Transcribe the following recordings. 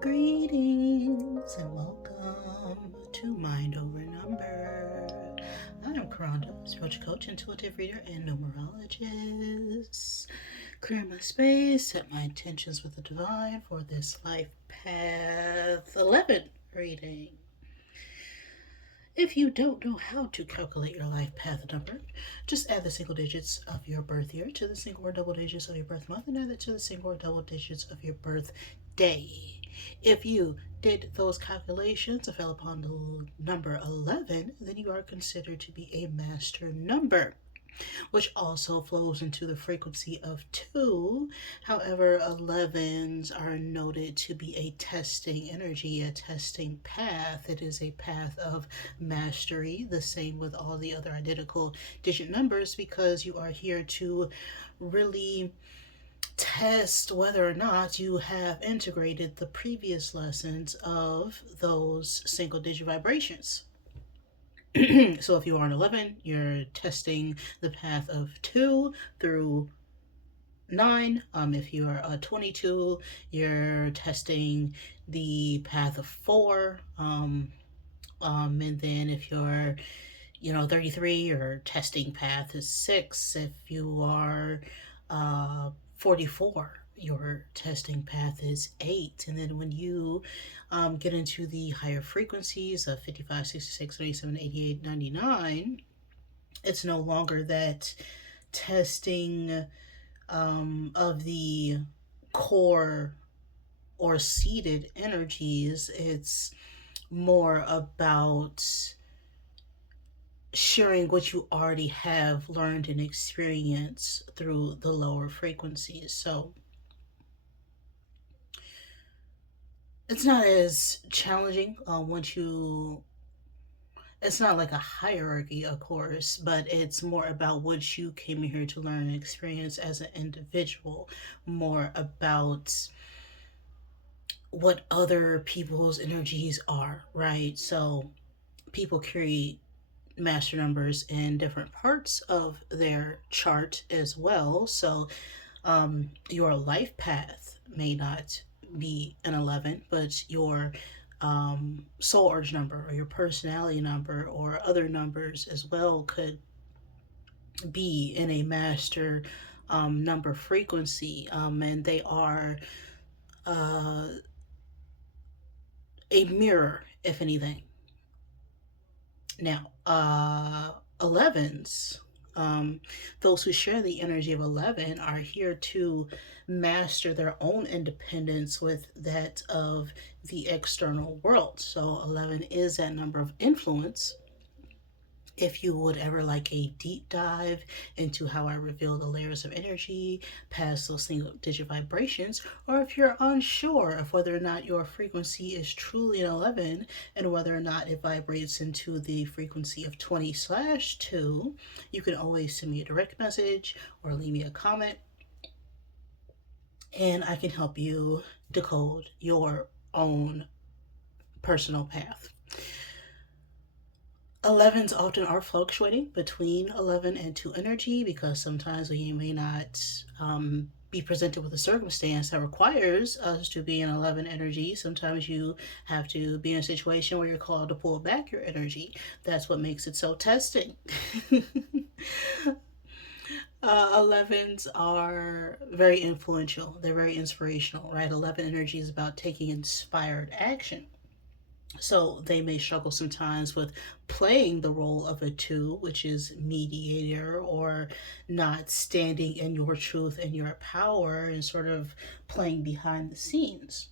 Greetings and welcome to Mind Over Number. I am Karanda, spiritual coach, intuitive reader, and numerologist. Clear my space, set my intentions with the divine for this life path 11 reading. If you don't know how to calculate your life path number, just add the single digits of your birth year to the single or double digits of your birth month and add it to the single or double digits of your birth day. If you did those calculations and fell upon the number 11, then you are considered to be a master number, which also flows into the frequency of 2. However, 11s are noted to be a testing energy, a testing path. It is a path of mastery, the same with all the other identical digit numbers, because you are here to really test whether or not you have integrated the previous lessons of those single digit vibrations. So if you are an 11, you're testing the path of 2 through 9. If you're a 22, you're testing the path of 4. And then if you're 33, your testing path is 6. If you are 44, your testing path is 8. And then when you get into the higher frequencies of 55, 66, 37, 88, 99, it's no longer that testing of the core or seated energies. It's more about sharing what you already have learned and experienced through the lower frequencies. So it's not as challenging once you it's not like a hierarchy, of course, but it's more about what you came here to learn and experience as an individual, more about what other people's energies are, right? So people carry master numbers in different parts of their chart as well. So your life path may not be an 11, but your soul urge number or your personality number or other numbers as well could be in a master number frequency. And they are uh, a mirror, if anything. Now, 11s, those who share the energy of 11 are here to master their own independence with that of the external world. So, 11 is that number of influence. If you would ever like a deep dive into how I reveal the layers of energy past those single digit vibrations, or if you're unsure of whether or not your frequency is truly an 11 and whether or not it vibrates into the frequency of 20/2, you can always send me a direct message or leave me a comment, and I can help you decode your own personal path. 11s often are fluctuating between 11 and 2 energy, because sometimes you may not be presented with a circumstance that requires us to be in 11 energy. Sometimes you have to be in a situation where you're called to pull back your energy. That's what makes it so testing. 11s are very influential, they're very inspirational, right? 11 energy is about taking inspired action. So they may struggle sometimes with playing the role of a 2, which is mediator, or not standing in your truth and your power and sort of playing behind the scenes.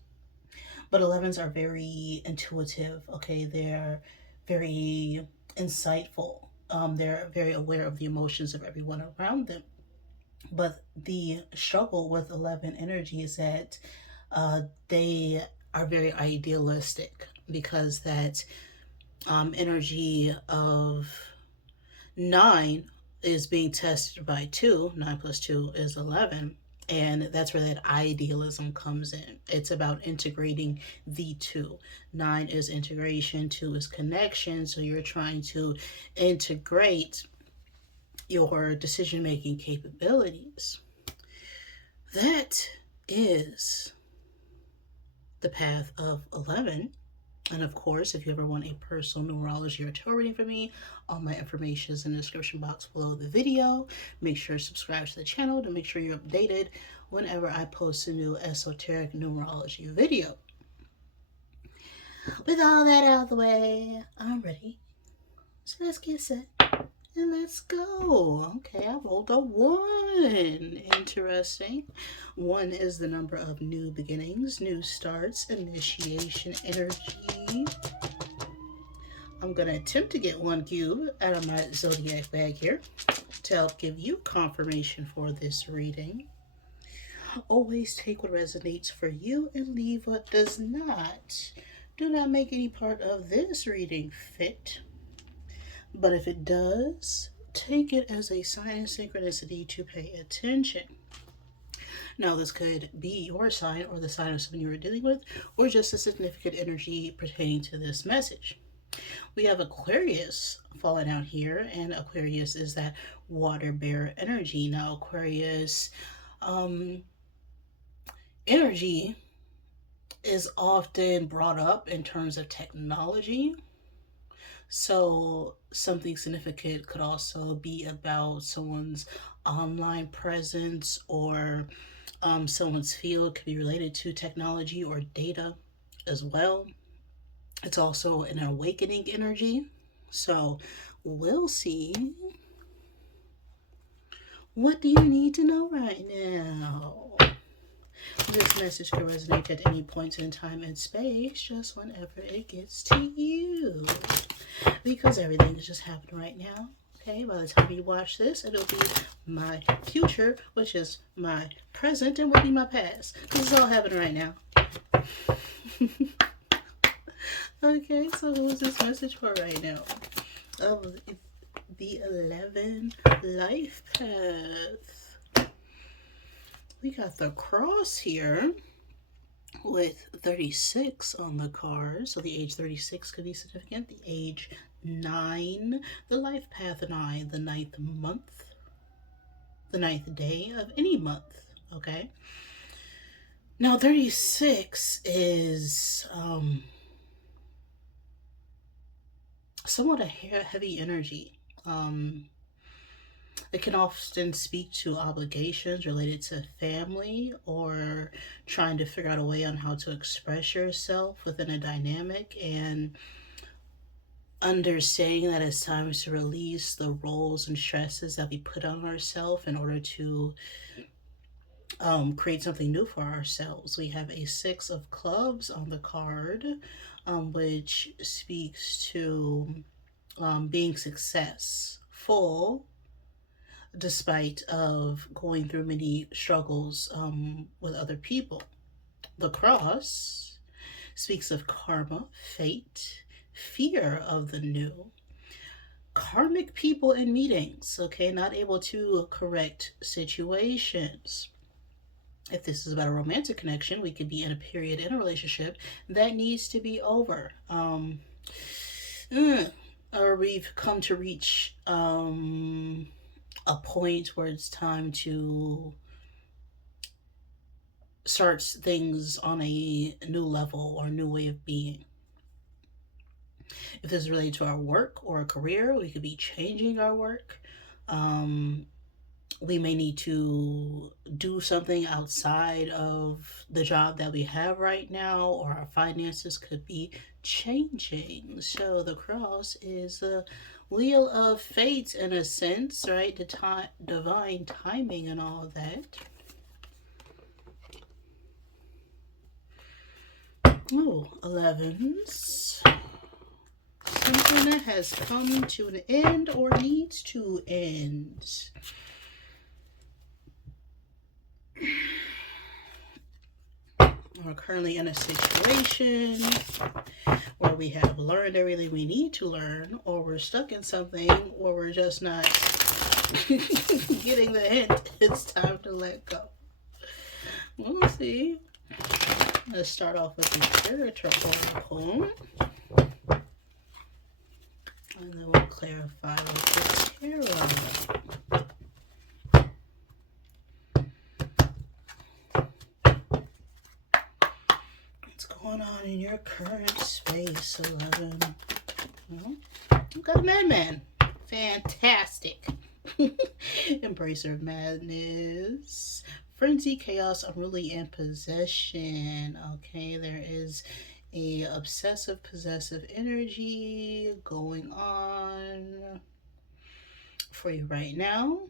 But 11s are very intuitive, okay? They're very insightful. They're very aware of the emotions of everyone around them. But the struggle with 11 energy is that they are very idealistic, because that energy of 9 is being tested by 2. 9 plus 2 is 11. And that's where that idealism comes in. It's about integrating the two. 9 is integration, 2 is connection. So you're trying to integrate your decision making capabilities. That is the path of 11. And of course, if you ever want a personal numerology or tarot reading from me, all my information is in the description box below the video. Make sure to subscribe to the channel to make sure you're updated whenever I post a new esoteric numerology video. With all that out of the way, I'm ready. So let's get set and let's go. Okay, I rolled a 1. Interesting. 1 is the number of new beginnings, new starts, initiation energy. I'm going to attempt to get 1 cube out of my zodiac bag here to help give you confirmation for this reading. Always take what resonates for you and leave what does not. Do not make any part of this reading fit. But if it does, take it as a sign of synchronicity to pay attention. Now, this could be your sign or the sign of someone you were dealing with, or just a significant energy pertaining to this message. We have Aquarius falling out here, and Aquarius is that water bearer energy. Now, Aquarius energy is often brought up in terms of technology. So something significant could also be about someone's online presence, or someone's field could be related to technology or data as well. It's also an awakening energy. So we'll see. What do you need to know right now? This message can resonate at any point in time and space, just whenever it gets to you. Because everything is just happening right now. Okay, by the time you watch this, it'll be my future, which is my present, and will be my past. Because it's all happening right now. Okay, so who's this message for right now? The 11 life path. We got the cross here with 36 on the card. So the age 36 could be significant. The age 9, the life path 9, the 9th month, the 9th day of any month. Okay. Now 36 is somewhat a heavy energy. It can often speak to obligations related to family, or trying to figure out a way on how to express yourself within a dynamic, and understanding that it's time to release the roles and stresses that we put on ourselves in order to create something new for ourselves. We have a 6 of clubs on the card, which speaks to being successful despite of going through many struggles with other people. The cross speaks of karma, fate, fear of the new, karmic people in meetings, okay, not able to correct situations. If this is about a romantic connection, we could be in a period in a relationship that needs to be over. Or we've come to reach a point where it's time to start things on a new level or a new way of being. If this is related to our work or a career, we could be changing our work. We may need to do something outside of the job that we have right now, or our finances could be changing. So the cross is the wheel of fate in a sense, right? The divine timing and all that. Oh, 11s. Something that has come to an end or needs to end. We're currently in a situation where we have learned everything we need to learn, or we're stuck in something, or we're just not getting the hint. It's time to let go. We'll see. Let's start off with the character oracle, and then we'll clarify with the tarot. What's going on in your current space, 11? Well, you got a madman. Fantastic. Embracer of madness. Frenzy, chaos, unruly, and possession. Okay, there is a obsessive possessive energy going on for you right now.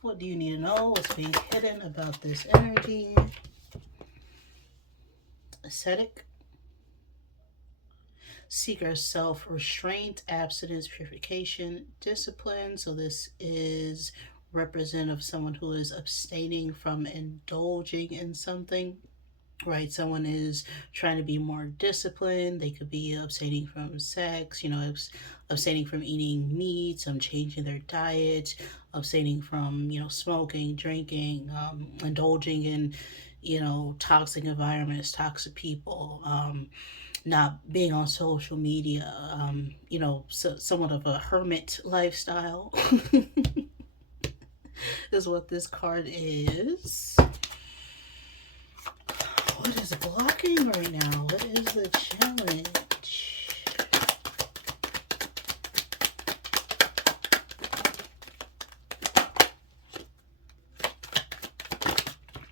What do you need to know? What's being hidden about this energy? Ascetic, seeker, self restraint, abstinence, purification, discipline. So this is representative of someone who is abstaining from indulging in something, right? Someone is trying to be more disciplined. They could be abstaining from sex, abstaining from eating meat, some changing their diet, abstaining from, smoking, drinking, indulging in, toxic environments, toxic people, not being on social media, somewhat of a hermit lifestyle is what this card is. What is blocking right now? What is the challenge?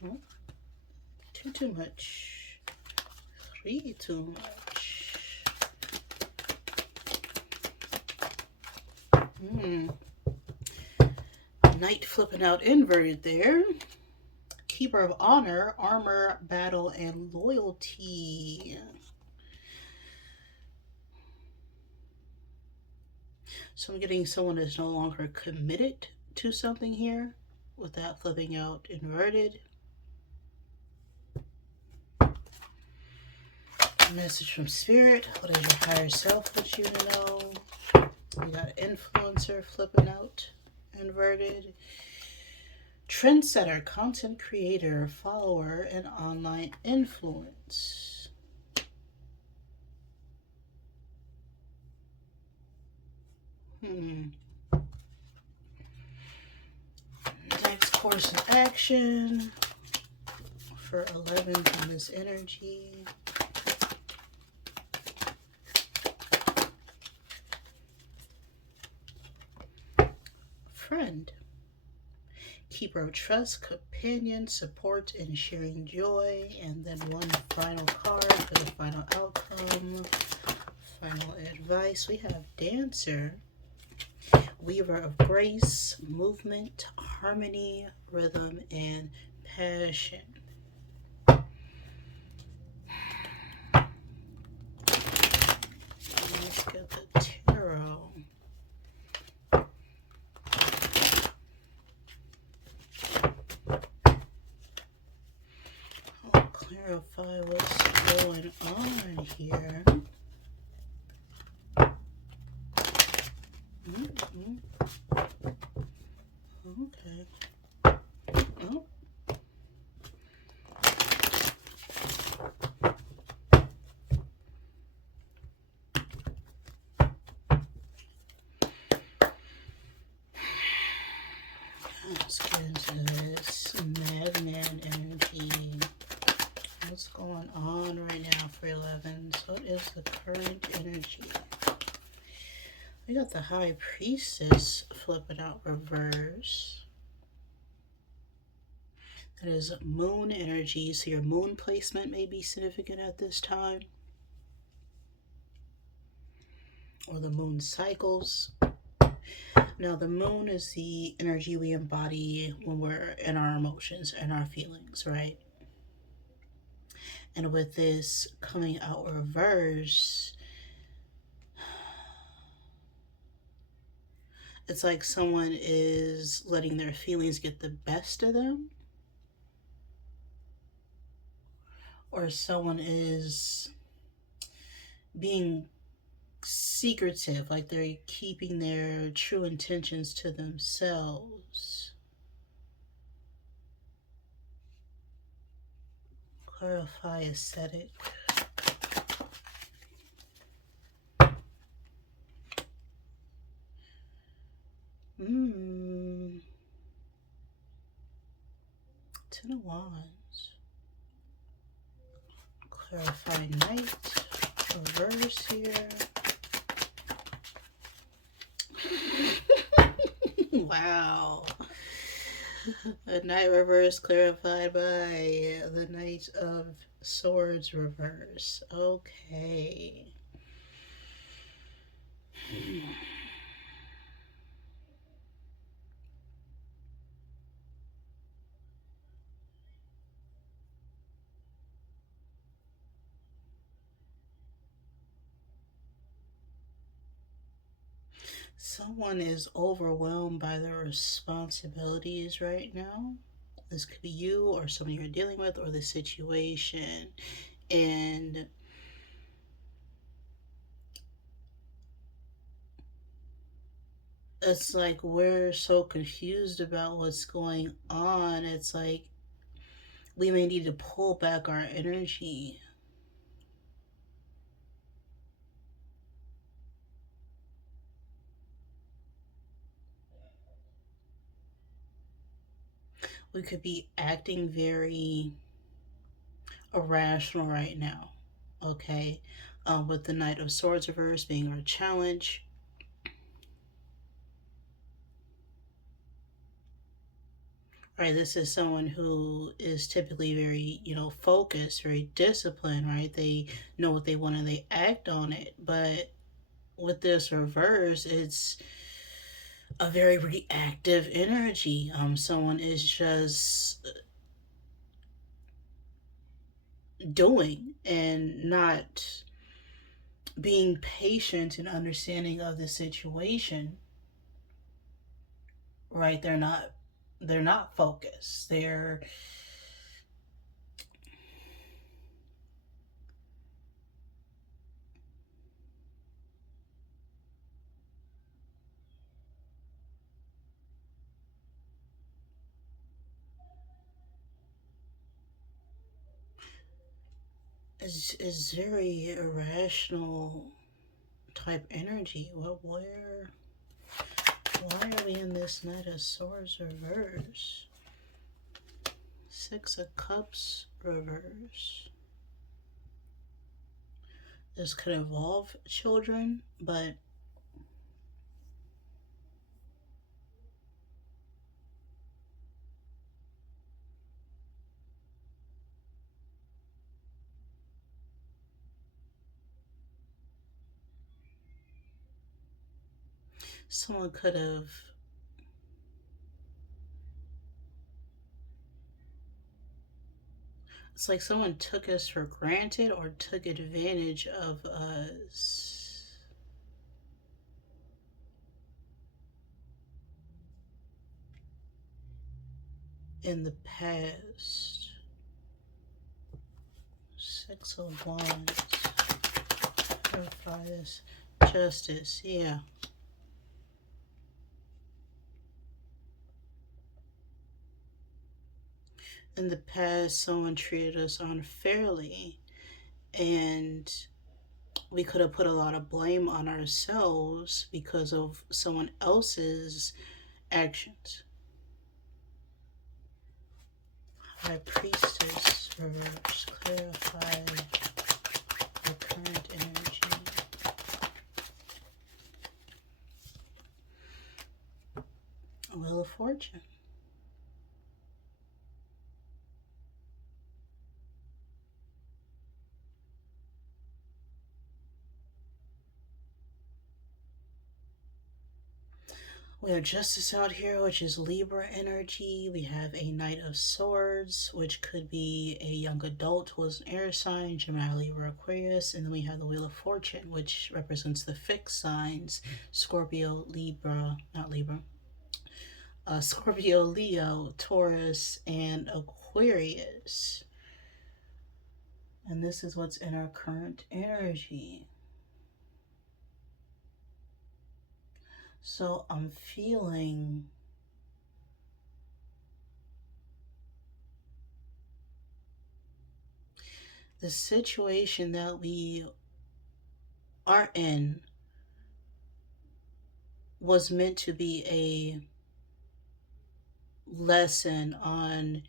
Oh, too much. 3 too much. Knight flipping out inverted there. Keeper of honor, armor, battle, and loyalty. So I'm getting someone that's no longer committed to something here with that flipping out inverted. Message from spirit. What does your higher self want you to know? We got influencer flipping out inverted. Trendsetter, content creator, follower, and online influence. Next course of action for 11 on this energy. Friend, keeper of trust, companion, support, and sharing joy. And then one final card for the final outcome, final advice. We have dancer, weaver of grace, movement, harmony, rhythm, and passion. Let's get the tarot. Clarify what's going on here. Okay. Oh. Let's get into this madman energy. What's going on right now for 11? So what is the current energy? We got the high priestess flipping out reverse. That is moon energy. So your moon placement may be significant at this time. Or the moon cycles. Now the moon is the energy we embody when we're in our emotions and our feelings, right? And with this coming out reverse, it's like someone is letting their feelings get the best of them. Or someone is being secretive, like they're keeping their true intentions to themselves. Clarify ascetic. Ten of Wands. Clarify night. Reverse here. Wow. A night reverse clarified by the Knight of Swords reverse. Okay. Someone is overwhelmed by their responsibilities right now. This could be you or someone you're dealing with or the situation. And it's like we're so confused about what's going on. It's like we may need to pull back our energy. We could be acting very irrational right now. Okay. With the Knight of Swords reverse being our challenge. Right, this is someone who is typically very, focused, very disciplined, right? They know what they want and they act on it. But with this reverse, it's a very reactive energy. Someone is just doing and not being patient and understanding of the situation. Right, they're not focused. They're is very irrational type energy. Why are we in this Knight of Swords reverse? Six of Cups reverse. This could involve children, but someone could have. It's like someone took us for granted or took advantage of us in the past. Six of Wands. Clarify this. Justice, yeah. In the past, someone treated us unfairly, and we could have put a lot of blame on ourselves because of someone else's actions. High Priestess reverse. Clarify the current energy. Wheel of Fortune. We have Justice out here, which is Libra energy. We have a Knight of Swords, which could be a young adult who is an air sign, Gemini, Libra, Aquarius. And then we have the Wheel of Fortune, which represents the fixed signs, Scorpio, Libra, not Libra, Scorpio, Leo, Taurus, and Aquarius. And this is what's in our current energy. So I'm feeling the situation that we are in was meant to be a lesson on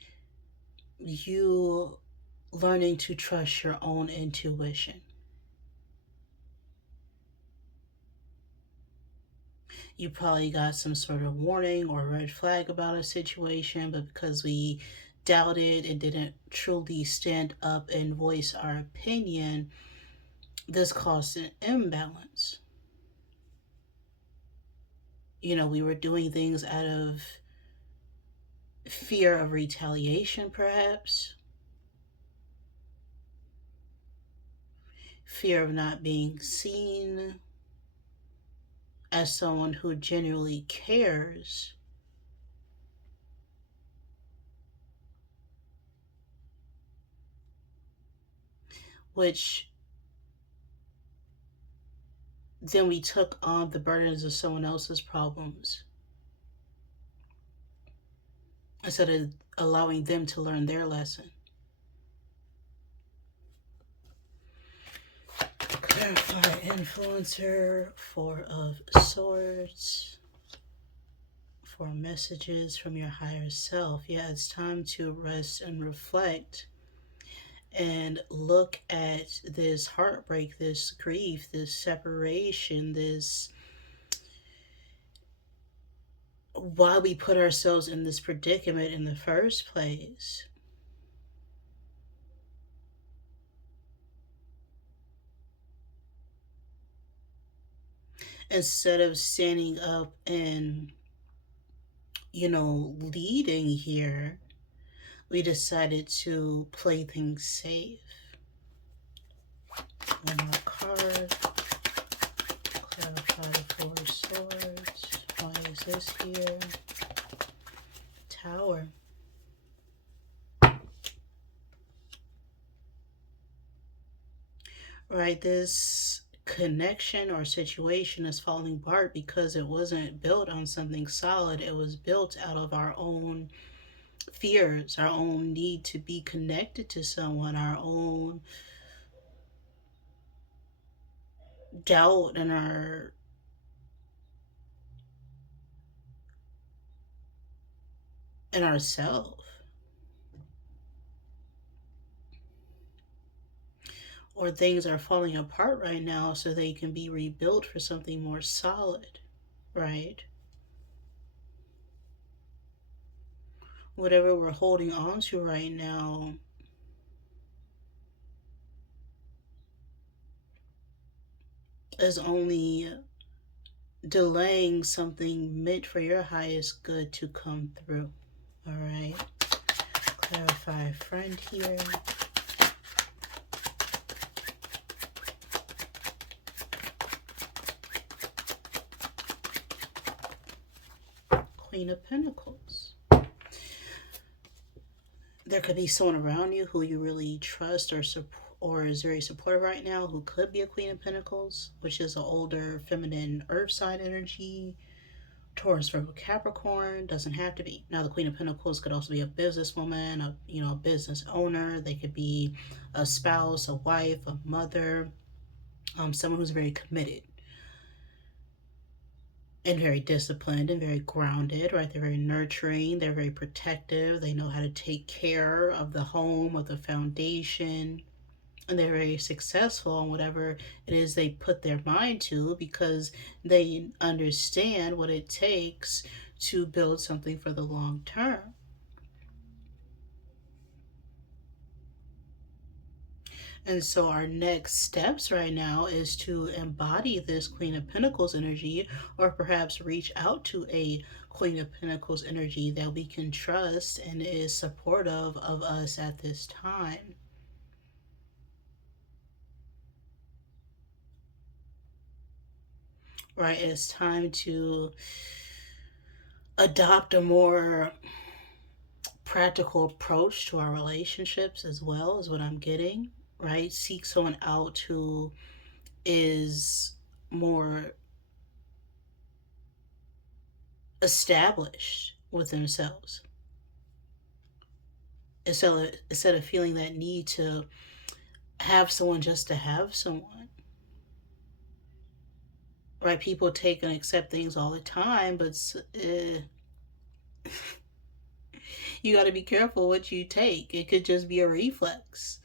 you learning to trust your own intuition. You probably got some sort of warning or red flag about a situation, but because we doubted and didn't truly stand up and voice our opinion, this caused an imbalance. We were doing things out of fear of retaliation, perhaps, fear of not being seen as someone who genuinely cares, which then we took on the burdens of someone else's problems instead of allowing them to learn their lesson. Clarify influencer, Four of Swords, for messages from your higher self. Yeah, it's time to rest and reflect and look at this heartbreak, this grief, this separation, this why we put ourselves in this predicament in the first place. Instead of standing up and, leading here, we decided to play things safe. One more card. Clarify the Four of Swords. Why is this here? Tower. Right, this connection or situation is falling apart because it wasn't built on something solid. It was built out of our own fears, our own need to be connected to someone, our own doubt and our in ourself. Or things are falling apart right now so they can be rebuilt for something more solid, right? Whatever we're holding on to right now is only delaying something meant for your highest good to come through. All right. Clarify friend here. Queen of Pentacles. There could be someone around you who you really trust or is very supportive right now who could be a Queen of Pentacles, which is an older feminine earth sign energy. Taurus, Virgo, Capricorn, doesn't have to be. Now, the Queen of Pentacles could also be a businesswoman, a business owner. They could be a spouse, a wife, a mother, someone who's very committed and very disciplined and very grounded, right? They're very nurturing, they're very protective, they know how to take care of the home, of the foundation, and they're very successful on whatever it is they put their mind to because they understand what it takes to build something for the long term. And so our next steps right now is to embody this Queen of Pentacles energy, or perhaps reach out to a Queen of Pentacles energy that we can trust and is supportive of us at this time. Right, it's time to adopt a more practical approach to our relationships as well, is what I'm getting. Right, seek someone out who is more established with themselves instead of feeling that need to have someone just to have someone. Right, people take and accept things all the time, but you got to be careful what you take. It could just be a reflex.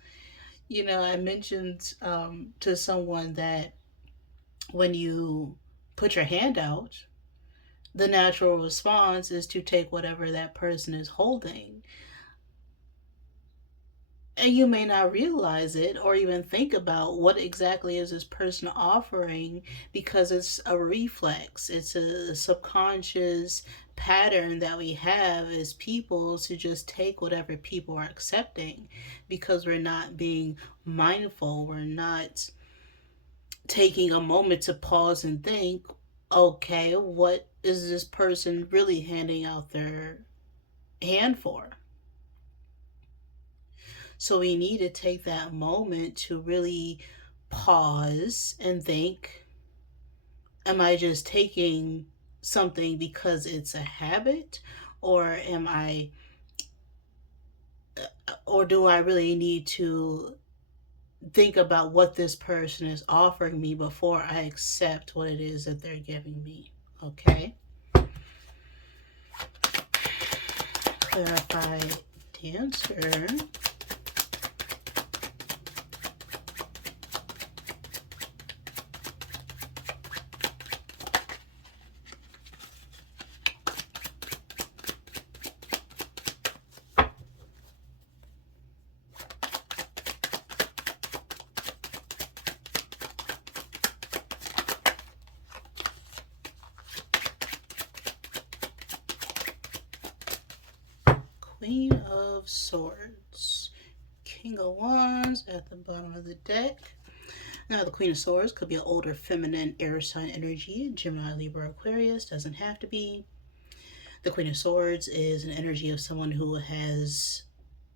I mentioned to someone that when you put your hand out, the natural response is to take whatever that person is holding. And you may not realize it or even think about what exactly is this person offering, because it's a reflex. It's a subconscious pattern that we have as people to just take whatever people are accepting, because we're not being mindful. We're not taking a moment to pause and think, okay, what is this person really handing out their hand for? So we need to take that moment to really pause and think, am I just taking something because it's a habit, or am I or do I really need to think about what this person is offering me before I accept what it is that they're giving me? Okay? Clarify dancer. Queen of Swords. King of Wands at the bottom of the deck. Now, the Queen of Swords could be an older feminine air sign energy. Gemini, Libra, Aquarius. Doesn't have to be. The Queen of Swords is an energy of someone who has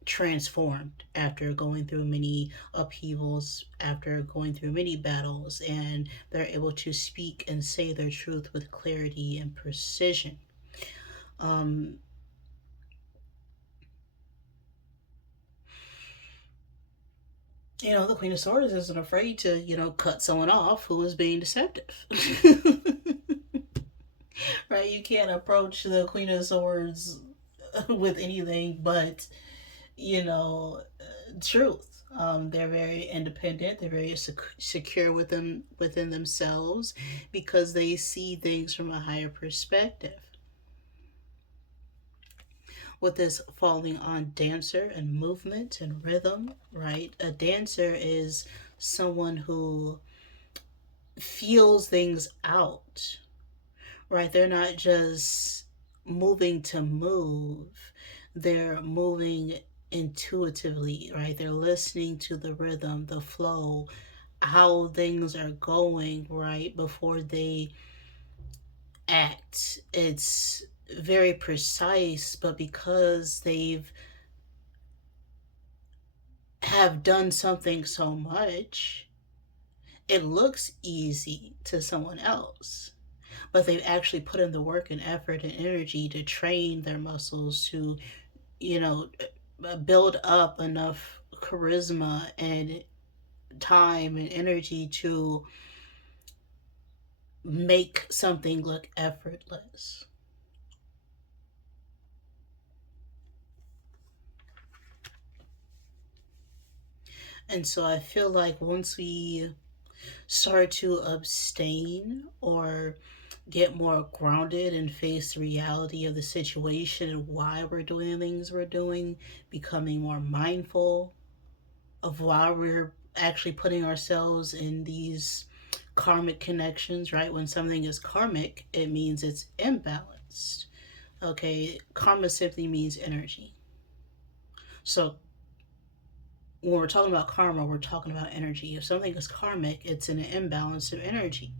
transformed after going through many upheavals, after going through many battles, and they're able to speak and say their truth with clarity and precision. Um, the Queen of Swords isn't afraid to, cut someone off who is being deceptive. Right? You can't approach the Queen of Swords with anything but, truth. They're very independent. They're very secure within themselves, because they see things from a higher perspective. With this falling on dancer and movement and rhythm, right? A dancer is someone who feels things out, right? They're not just moving to move, they're moving intuitively, right? They're listening to the rhythm, the flow, how things are going, right? Before they act. It's very precise, but because they've have done something so much, it looks easy to someone else, but they've actually put in the work and effort and energy to train their muscles to, you know, build up enough charisma and time and energy to make something look effortless. And so I feel like once we start to abstain or get more grounded and face the reality of the situation and why we're doing the things we're doing, becoming more mindful of why we're actually putting ourselves in these karmic connections, right? When something is karmic, it means it's imbalanced. Okay, karma simply means energy. So when we're talking about karma, we're talking about energy. If something is karmic, it's an imbalance of energy.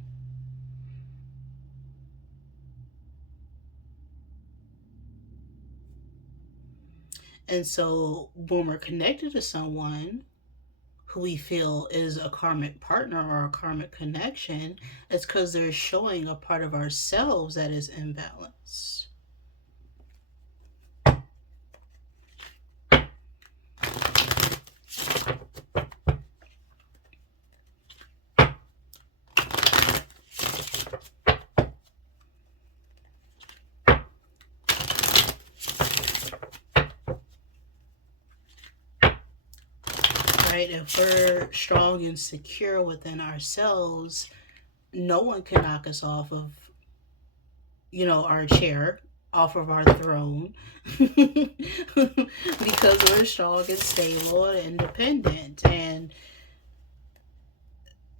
And so when we're connected to someone who we feel is a karmic partner or a karmic connection, it's because they're showing a part of ourselves that is imbalanced. right? If we're strong and secure within ourselves, no one can knock us off of, our chair, off of our throne, because we're strong and stable and independent. And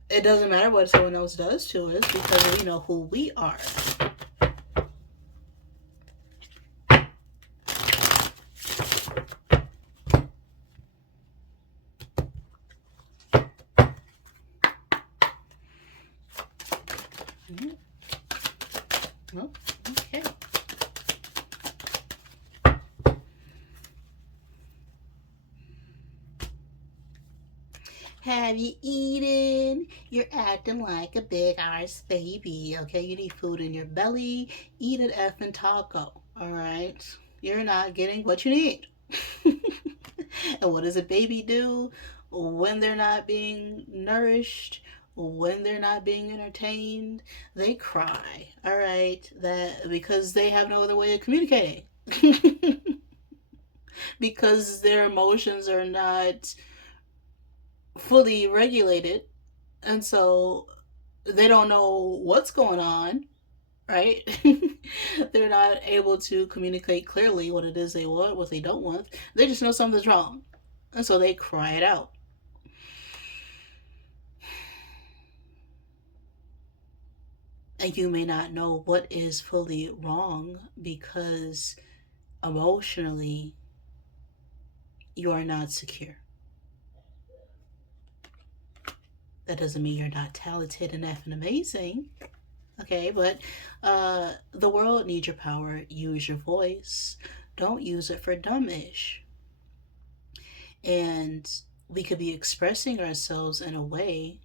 it doesn't matter what someone else does to us because we know who we are. Mm-hmm. Oh, okay. Have you eaten? You're acting like a big ass baby. Okay, you need food in your belly. Eat an effing taco. All right, you're not getting what you need. And what does a baby do when they're not being nourished? When they're not being entertained, they cry. All right, that because they have no other way of communicating. Because their emotions are not fully regulated, and so they don't know what's going on, right? They're not able to communicate clearly what it is they want, what they don't want. They just know something's wrong, and so they cry it out. And you may not know what is fully wrong because emotionally you are not secure. That doesn't mean you're not talented and effing amazing. Okay, but the world needs your power. Use your voice. Don't use it for dumbish. And we could be expressing ourselves in a way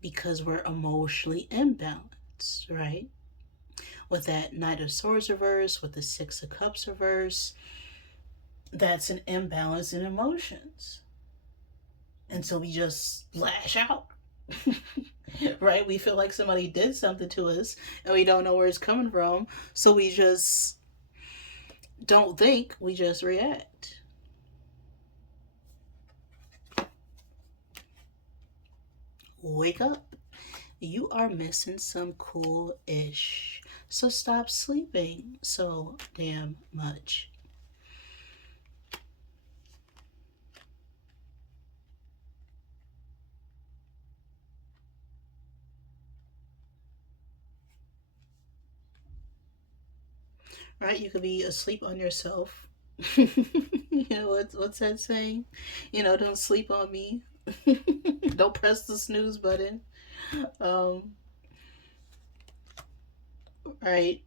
because we're emotionally imbalanced, right? With that Knight of Swords reverse, with the Six of Cups reverse, that's an imbalance in emotions. And so we just lash out. Right? We feel like somebody did something to us and we don't know where it's coming from. So we just don't think, we just react. Wake up. You are missing some cool ish. So stop sleeping so damn much. Right? You could be asleep on yourself. What's that saying? Don't sleep on me. Don't press the snooze button. Um, right.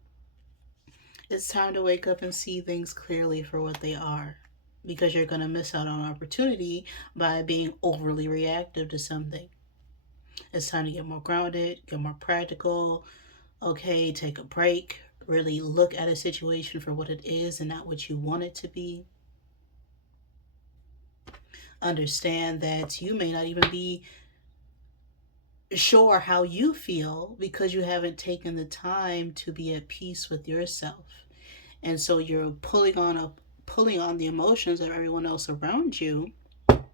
It's time to wake up and see things clearly for what they are. Because you're going to miss out on opportunity by being overly reactive to something. It's time to get more grounded, get more practical. Okay, take a break. Really look at a situation for what it is and not what you want it to be. Understand that you may not even be sure how you feel because you haven't taken the time to be at peace with yourself. And so you're pulling on the emotions of everyone else around you. And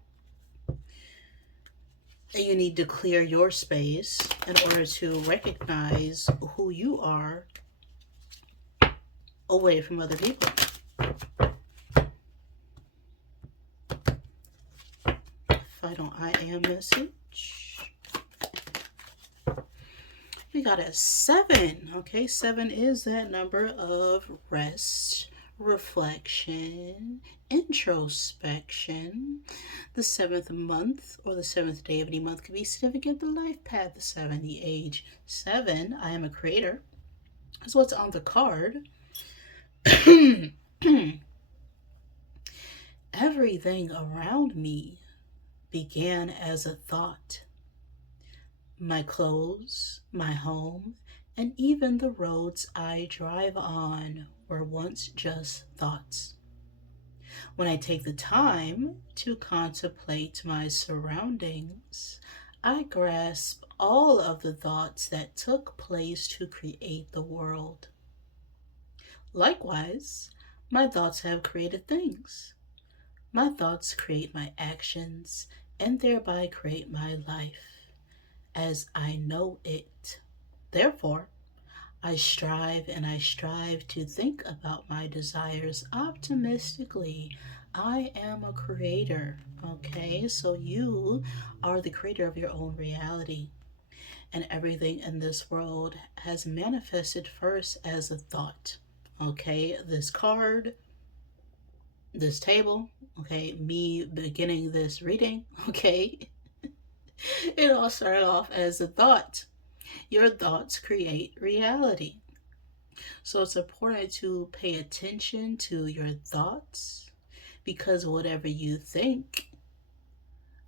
you need to clear your space in order to recognize who you are away from other people. Final I am message. We got a 7. Okay, 7 is that number of rest, reflection, introspection. The 7th month or the 7th day of any month could be significant. The life path 7, the age 7. I am a creator. That's what's on the card. Everything around me began as a thought. My clothes, my home, and even the roads I drive on were once just thoughts. When I take the time to contemplate my surroundings, I grasp all of the thoughts that took place to create the world. Likewise, my thoughts have created things. My thoughts create my actions and thereby create my life as I know it. Therefore, I strive to think about my desires optimistically. I am a creator, okay? So you are the creator of your own reality. And everything in this world has manifested first as a thought, okay? This card, this table, okay? Me beginning this reading, okay? It all started off as a thought. Your thoughts create reality. So it's important to pay attention to your thoughts because whatever you think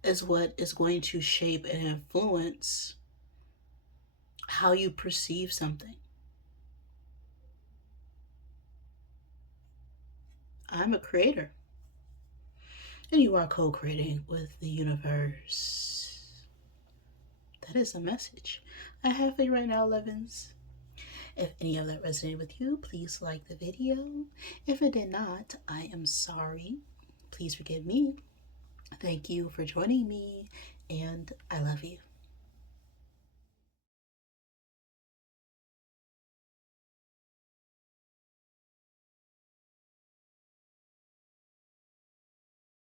is what is going to shape and influence how you perceive something. I'm a creator, and you are co creating with the universe. That is a message I have for you right now, Levins. If any of that resonated with you, please like the video. If it did not, I am sorry. Please forgive me. Thank you for joining me, and I love you.